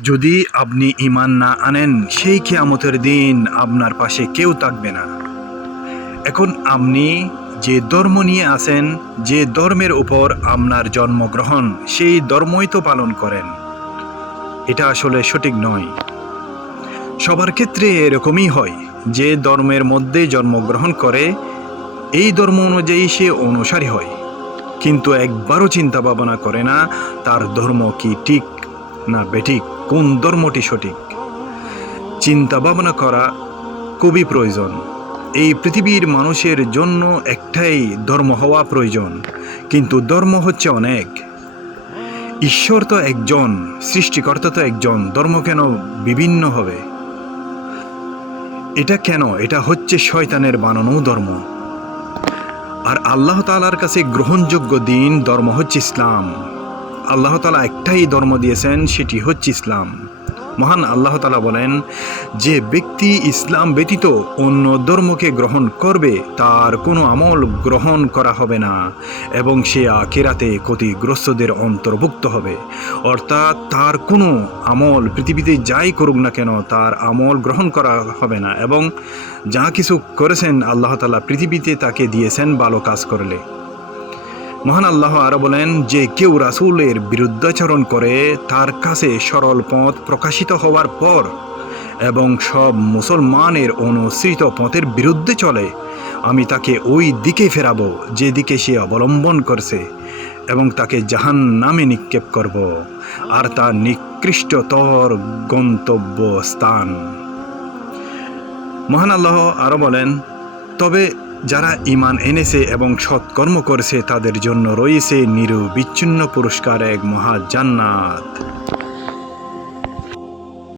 যদি আপনি ঈমান না আনেন, সেই কিয়ামতের দিন আপনার পাশে কেউ থাকবে না। এখন আপনি যে ধর্ম নিয়ে আছেন, যে ধর্মের উপর আপনার জন্মগ্রহণ, সেই ধর্মই তো পালন করেন। এটা আসলে সঠিক নয়। সবার ক্ষেত্রে এরকমই হয়, যে ধর্মের মধ্যে জন্মগ্রহণ করে এই ধর্ম অনুযায়ী সে অনুসারী হয়, কিন্তু একবারও চিন্তা ভাবনা করে না তার ধর্ম কি ঠিক না বেঠিক, কোন ধর্মটি সঠিক। চিন্তা ভাবনা করা খুবই প্রয়োজন। এই পৃথিবীর মানুষের জন্য একটাই ধর্ম হওয়া প্রয়োজন, কিন্তু ধর্ম হচ্ছে অনেক। ঈশ্বর তো একজন, সৃষ্টিকর্তা তো একজন, ধর্ম কেন বিভিন্ন হবে? এটা কেন? এটা হচ্ছে শয়তানের বানানো ধর্ম। আর আল্লাহ তাআলার কাছে গ্রহণযোগ্য দিন ধর্ম হচ্ছে ইসলাম। আল্লাহ তাআলা একটাই ধর্ম দিয়েছেন, সেটি হচ্ছে ইসলাম। মহান আল্লাহ তাআলা বলেন, যে ব্যক্তি ইসলাম ব্যতীত অন্য ধর্মকে গ্রহণ করবে তার কোনো আমল গ্রহণ করা হবে না এবং সে আখিরাতে ক্ষতিগ্রস্তদের অন্তর্ভুক্ত হবে। অর্থাৎ তার কোনো আমল পৃথিবীতে যাই করুক না কেন, তার আমল গ্রহণ করা হবে না, এবং যা কিছু করেছেন আল্লাহ তাআলা পৃথিবীতে তাকে দিয়েছেন ভালো কাজ করলে। মহান আল্লাহ আরো বলেন, যে কেউ রাসূলের বিরুদ্ধাচরণ করে তার কাছে সরল পথ প্রকাশিত হওয়ার পর এবং সব মুসলমানের অনুসৃত পথের বিরুদ্ধে চলে, আমি তাকে ওই দিকে ফেরাবো যে দিকে সে অবলম্বন করছে, এবং তাকে জাহান্নামে নিক্ষেপ করব, আর তার নিকৃষ্টতর গন্তব্য স্থান। মহান আল্লাহ আরো বলেন, তবে যারা ঈমান এনেছে এবং সৎকর্ম করেছে তাদের জন্য রয়েছে নিরবিচ্ছিন্ন পুরস্কার, এক মহা জান্নাত।